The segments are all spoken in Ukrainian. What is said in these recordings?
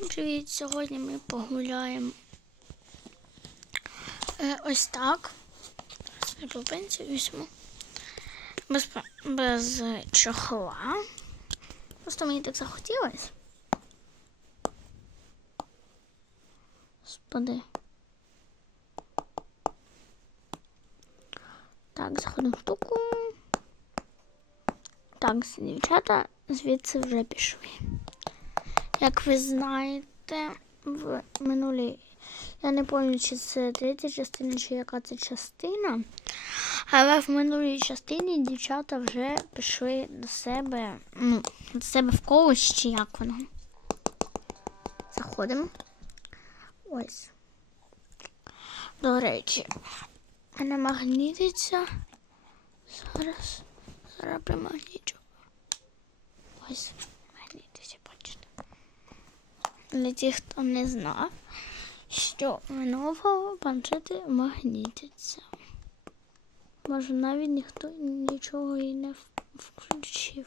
Всім привіт! Сьогодні ми погуляємо е, ось так. Пенсію візьму. Без, без е, чохла. Просто мені так захотілось. Господи. Так, заходимо в штуку. Так, дівчата звідси вже пішли. Як ви знаєте, в минулій, я не пам'ятаю, чи це третя частина, чи яка це частина. Але в минулій частині дівчата вже пішли до себе, ну, до себе в коледж, чи як воно. Заходимо. Ось. До речі, вона магнітиться. Зараз. Зараз примагнічу. Ось. Для тих, хто не знав, що нового планшети магнітяться. Може, навіть ніхто нічого і не включив.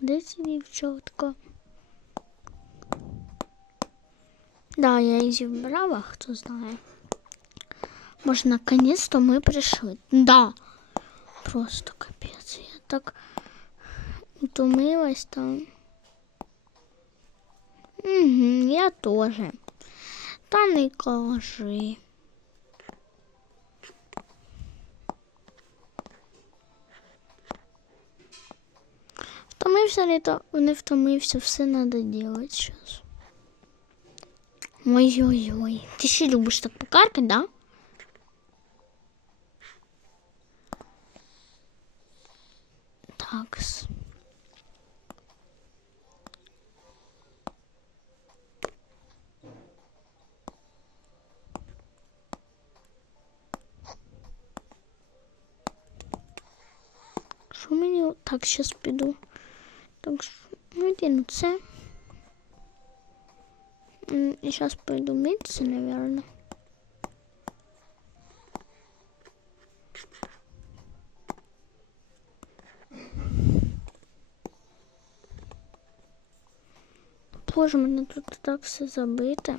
Де ці дівчатка? Да, я її зібрала, хто знає. Може, наконец-то ми прийшли. Да. Просто капець. Так утомилась там. Угу, я тоже. Та не кажи. Втомився ли то не втомився, все надо делать сейчас. Ой-ой-ой. Ти ще любиш так покаркать, да? Такс. Що мені так зараз піду? Так, що- ну одіну це. Зараз пойду митися, наверное. Боже, мене тут так все забите.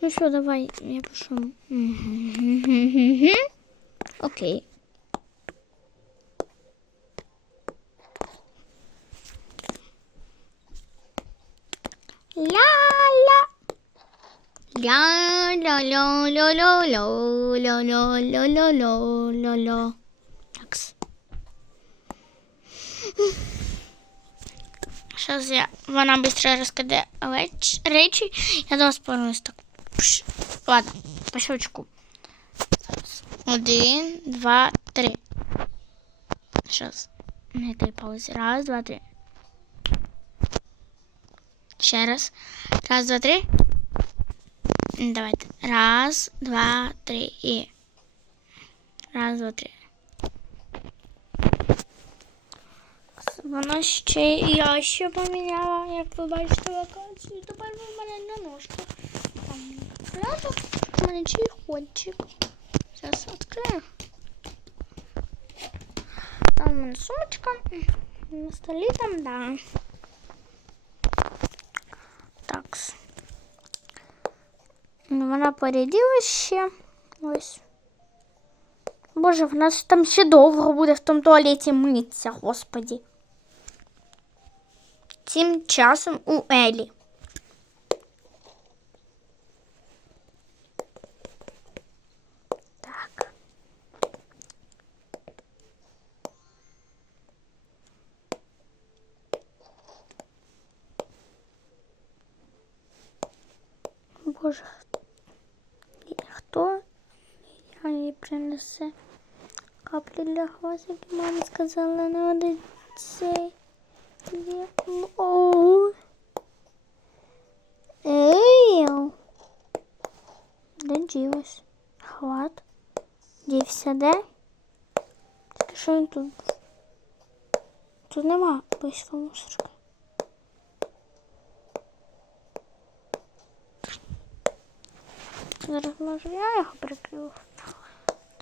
Ну що, давай, я пишу. Окей. Ля-ля. Ля-ля-ля-ля-ля-ля-ля-ля-ля-ля-ля-ля. Такс. Сейчас я, вона быстро розкиде реч- речі. Я до вас повернусь так. Пш. Ладно, по щелчку. Один, два, три. Сейчас. Не три паузи. Раз, два, три. Ще раз. Раз, два, три. Давайте. Раз, два, три і. Раз, два, три. Вона ще я ще поміняла, як ви бачите, локацію. Тепер в мене на ножку. Там пляжок, у мене чайходчик. Зараз відкрию. Там у мене сумочка. На столі там, да. Вона порядилась ще. Ось. Боже, в нас там ще довго буде в тому туалеті митися, господі. Тим часом у Елі. Так. Боже, Принесе каплі для хвостики? Мама сказала, надо цей. Є- Ей. Де ділась? Хват. дівся, де? Тільки що він тут? Тут нема близько мусорки. Зараз може я його прикрив.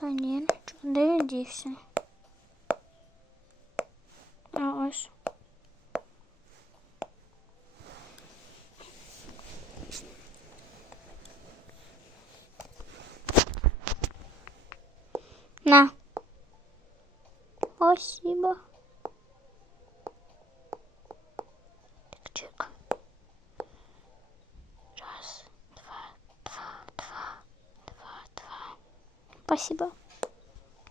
Та ні, нічого. Де він дівся? А ось. На. Спасибо. Спасибо.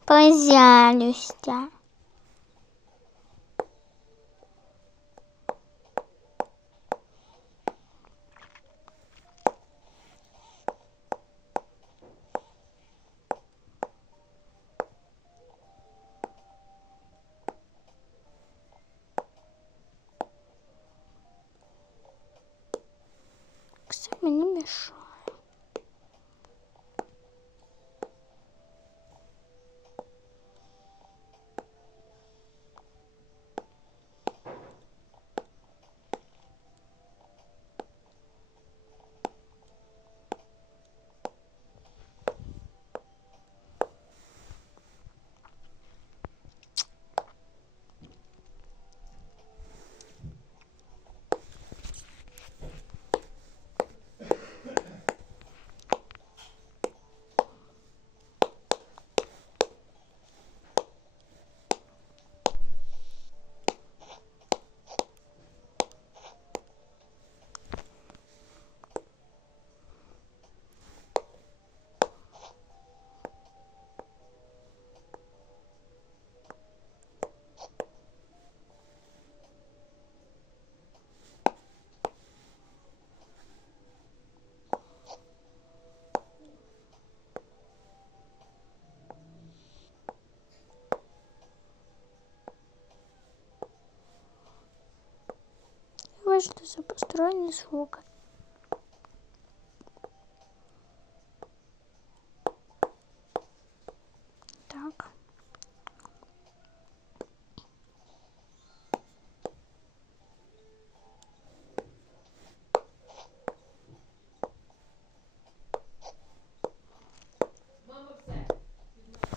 Пожалуйста. Все мені мішає. Вижте за посторонні звуки. Так.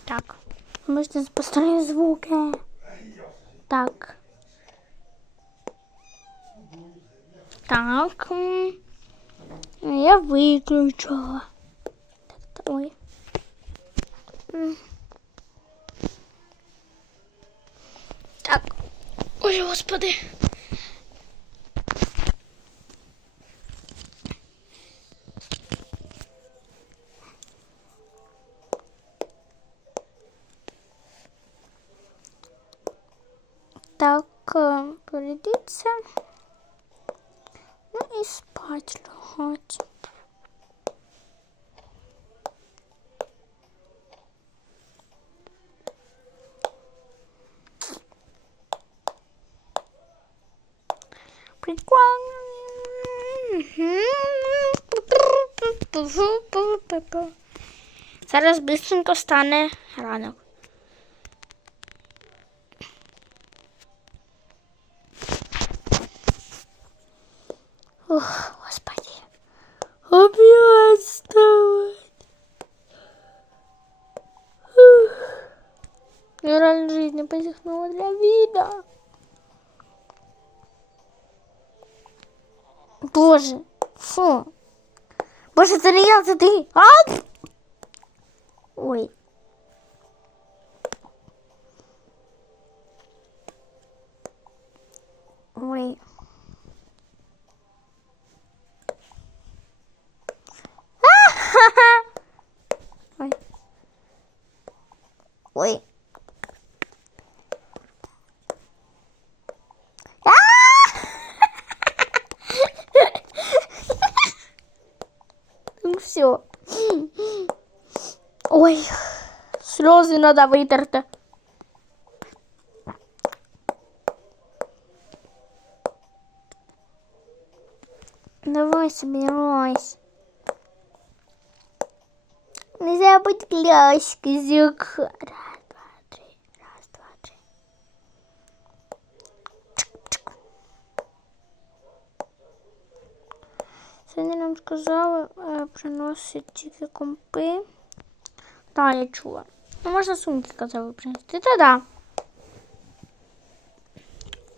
Так. Можете за посторонні звуки. Так. Так. Я виключила. Так, та- ой. Так. Ой, господи. Так, е, прийдеться. Ну і спать лягать. Зараз бистренько стане ранок. Ух, господи. Опять вставать. Ух. Я реально позихнула для вида. Боже, фу. Боже, це не я, це ти. А? Ой. Ой. Ой. Ой. Ой, слезы надо вытерти. Давай собирайся. Не забудь пляшки зюк. Раз, два, три. Раз, два, три. Чик-чик. Сьогодні нам сказали, е, приносять тільки компи. Так, я чула. Ну, можна сумки казали принести. Та да.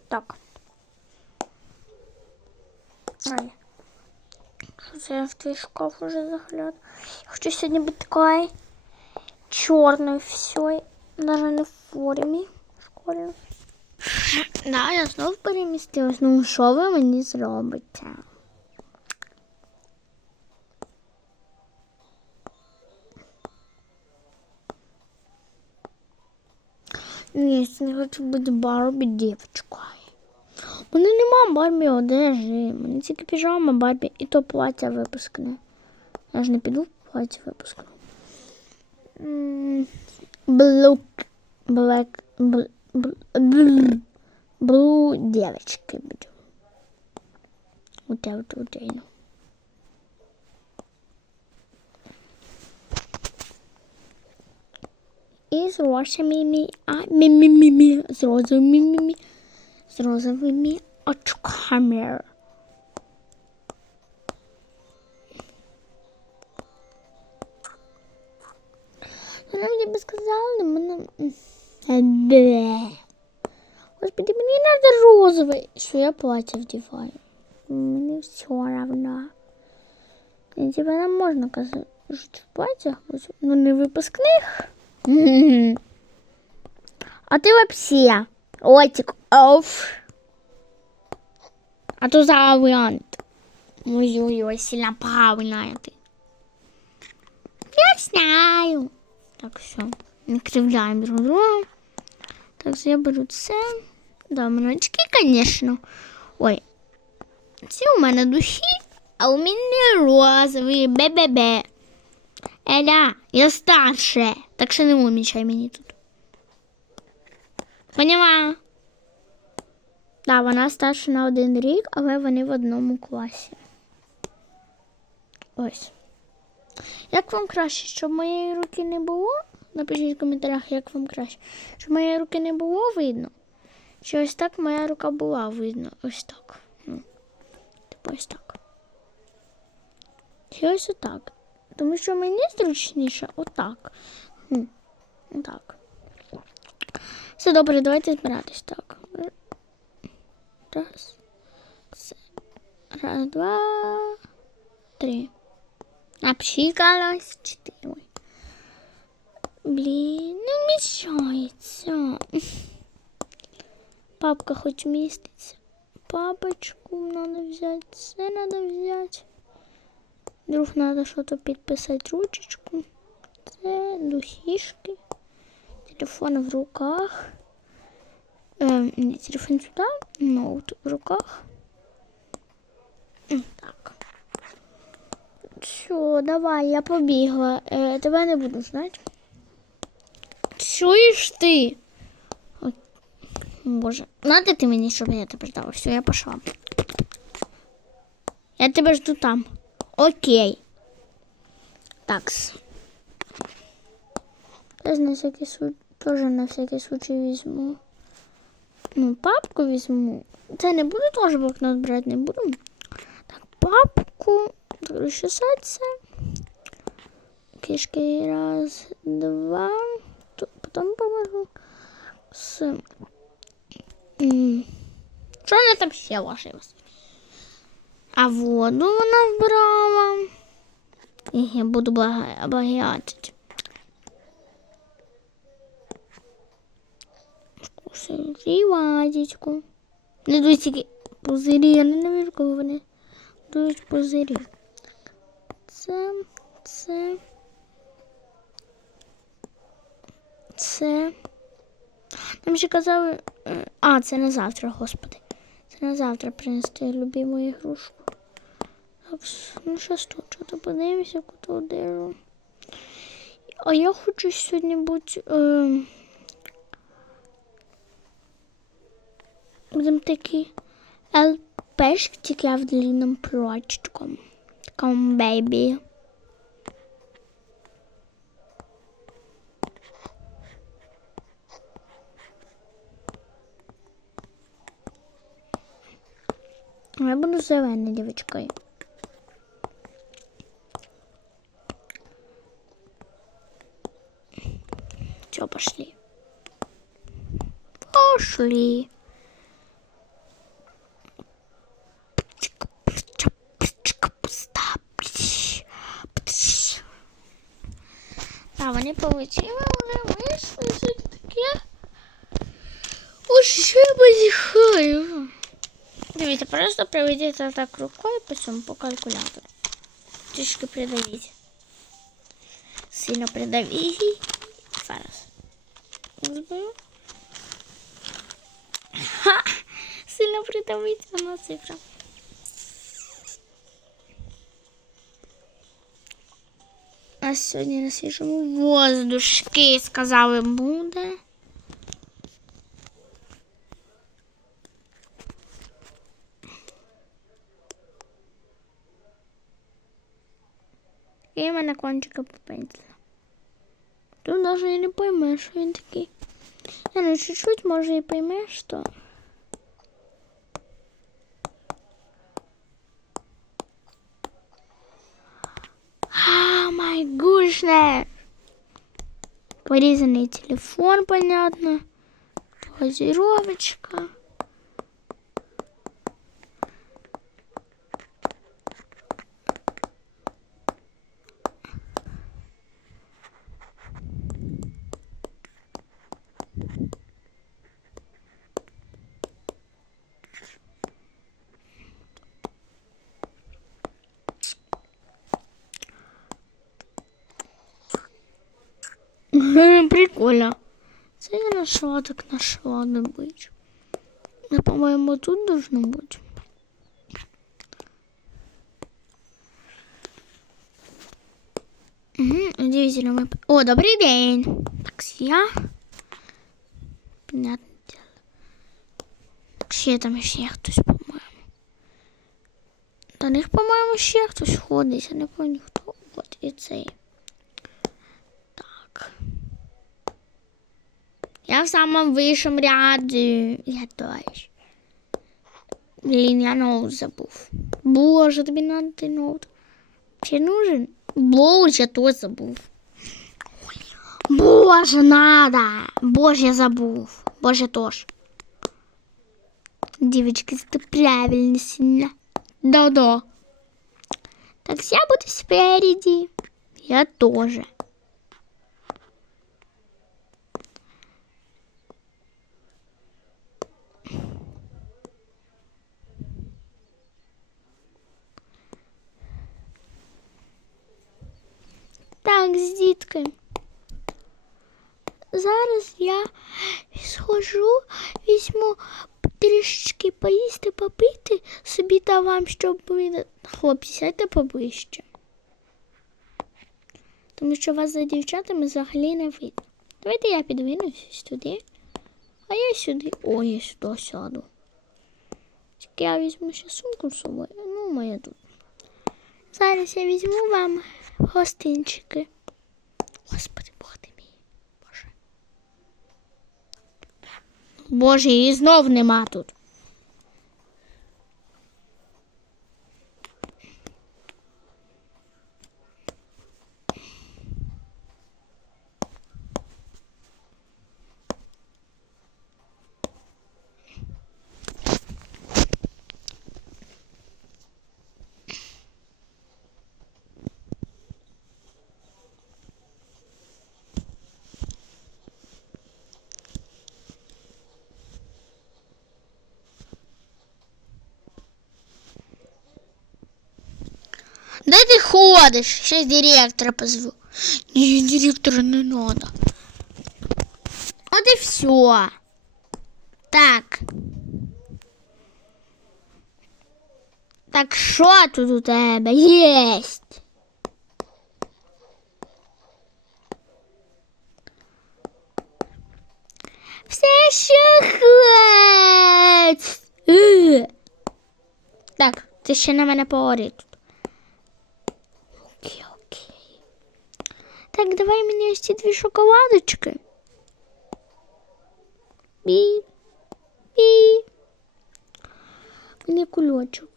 Так. Ай. Що це я в твій шкаф уже загляд? Хочу сьогодні бути такою чорною всьою, навіть не в формі школьній. Да, я знову перемістилась. Ну, що ви мені зробите? Ні, я не хочу бути Барбі дівчинкою. У мене нема Барбі одежі. Мені тільки піжама Барбі і то плаття випускне. Я ж не піду плаття випускне. Блу, блек, бл, бл, бл, блу девочки буду. Вот я вот я. І з розовими, а, мі-мі-мі-мі, з розовими, мі-мі, з розовими очками. Вона мені би сказала, мене... Бе. Господи, мені треба розове, що я плаття вдіваю. Мені все равно. І тебе не можна казати, що в платтях, ну не випускних. А ты вообще, Отик, оф. А то за вариант. Ой-ой-ой, сильно правильная ты. Я знаю. Так, все. Не кривляем друг друга. Так, я беру це. У конечно. Ой. Ці у мене духи, а у мене розові. Бе-бе-бе. Еля, я старше, так що не умічай мені тут. Поняла? Да, вона старша на один рік, але вони в одному класі. Ось. Як вам краще, щоб моєї руки не було? Напишіть в коментарях, як вам краще. Щоб моєї руки не було видно. Чи ось так моя рука була видно. Ось так. Ну, типу ось так. Чи ось отак. Тому що мені зручніше отак. Хм, Отак. Все добре, давайте збиратись так. Раз. Це. Раз, два, три. Напшикалось чотири. Блін, не мішається. Папка хоч міститься. Папочку надо взяти, це надо взяти. Вдруг надо что-то підписати ручечку. Це духішки. Телефон в руках. Ем, ні, телефон сюди, ноут в руках. Так. Все, давай, я побігла. Е, тебе не буду знати. Чуєш ти? Боже, надо ти мені, щоб я тебе ждала. Все, я пошла. Я тебе жду там. Окей. Такс. Я на всякий случай, тоже на всякий случай візьму. Ну, папку візьму. Це не буду теж блокнот брати, не буду. Так, папку. Розчесатися. Кишки раз, два. Тут потім положу. С... Що вона там ще ложилось? А воду вона вбрала. І я буду бага- багатити. Кусай вазічку. Не дуй тільки пузирі, я не ненавижу, вони дують пузирі. Це, це, це. Нам ще казали. е, А, це на завтра, господи. Це на завтра принести любиму ігрушку. Ну, щас тут що-то подивимося, яку то одежу. А я хочу сьогодні бути. Е... Будемо такий ЛПшк, тільки я в длинном платчиком. Такому бейбі. Я буду зеленою дівчинкою. Все, пошли. Пошли. А, вони полетіли, вони вийшли, що це таке. Ось що я позіхаю. Дивіться, просто проведіть так рукою по цьому по калькулятору. Трішки придавіть. Сильно придавіть. Зараз. Збив. Ха! Сильно придавіть вона цифра. А сьогодні на свіжому воздушки сказали буде. І в мене кончика попензля. Тут навіть і не поймеш, що він такий. Я ну чуть-чуть може і поймеш, що. А, май гушне. Порезанный телефон, понятно. Газировочка. нашла, так нашла добычу. Ну, по-моему, тут должно быть. Угу, удивительно. Мы... О, добрый день. Таксия. Понятное дело. Ще там ще хтось, по-моєму. До них, по-моєму, ще хтось ходить. Я не пам'ятаю хто. От і цей. Я в самом высшем ряде. Я теж. Блін, я ноут забув. Боже, тобі надо той ноут. Чи нужен? Боже, я то забув. Боже, надо. Боже, я забув. Боже, тоже. Девочки, это правильно сильно. Да-да. Так, я буду спереди. Я тоже. З діткою. Зараз я схожу, візьму трішечки поїсти, попити собі та вам, щоб ви... Хлопці, сядьте поближче. Тому що вас за дівчатами взагалі не видно. Давайте я підвинусь туди, а я сюди. Ой, я сюди сяду. Тільки я візьму ще сумку з собою. Ну, моя тут. Зараз я візьму вам гостинчики. Господи, Бог ти мій. Боже. Боже, її знов нема тут. Де ти ходиш? Ще директора позву. Ні, директора не надо. От і все. Так. Так що тут у тебе єсть? Все, що хоч. Е. Так, ти ще на мене поори Так, давай мені ось ці дві шоколадочки. Бі. Бі. Мені кульочок.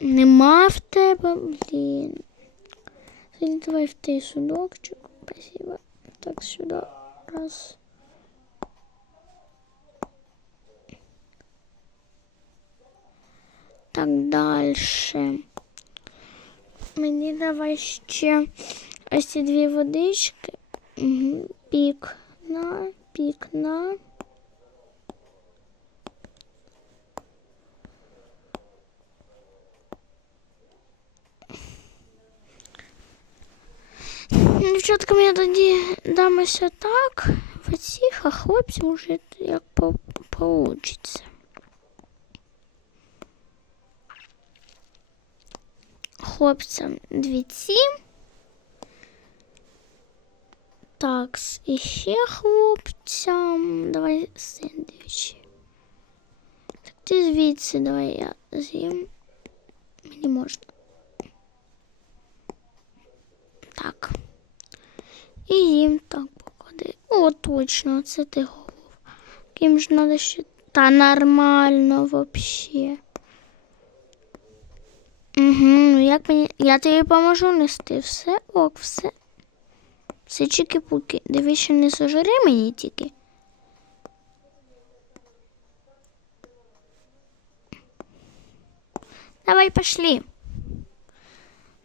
Нема в тебе, блін. Сьогодні давай в той судокчик. Спасибо. Так, сюди. Раз. Так, дальше. Мені давай ще ось ці дві водички. Угу. Пік на, пік на. Дівчаткам я тоді дамося так. В цих, а хлопцям уже як по получиться. Хлопцям дві ці. Так, і ще хлопцям. Давай сендвічі. Так ти звідси давай я з'їм. Мені можна. Так. І їм так поклади. О, точно, це ти голов. Ким ж надо ще. Та нормально вообще. Угу, як мені. Я тобі поможу нести. Все ок, все. Все чики-пуки. Дивись, що не сожри мені тільки. Давай пошли.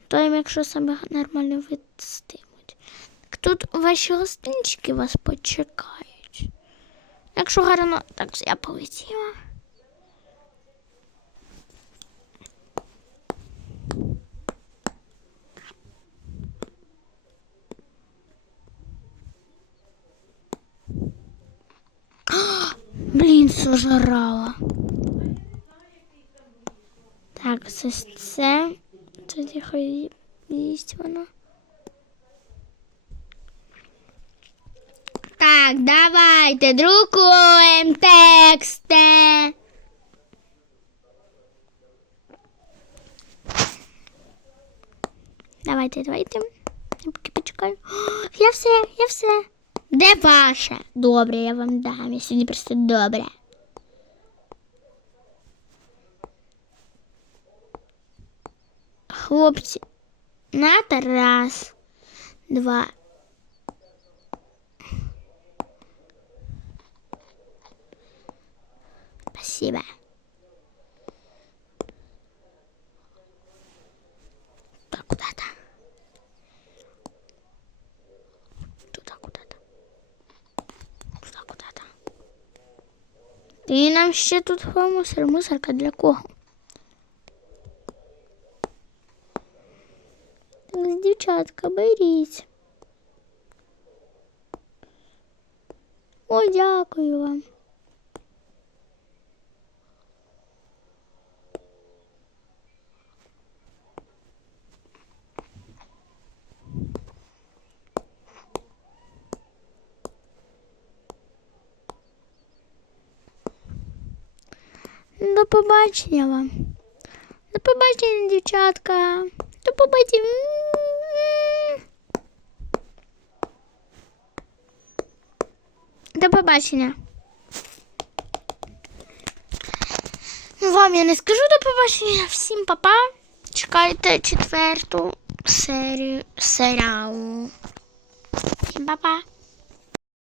То їм, якщо себе нормально вистимуть. Так тут ваші гостинчики вас почекають. Якщо гарно, так я полетіла. Блін, сожрала. Так, це це. Тоді хай їсть вона. Так, давайте друкуємо тексти. Давайте, давайте. Я все, я все. Де ваше? Добре, я вам дам. Я сьогодні просто добре. Хлопці, надо раз, два. Спасибо. Так, куда-то. Ти нам ще тут мусор. Мусорка для кого? Так, дівчатка, беріть. О, дякую вам. До побачення вам. До побачення, дівчатка. До побачення. До побачення. Ну, вам я не скажу до побачення. Всім папа. Чекайте четверту серію серіалу. Всім папа.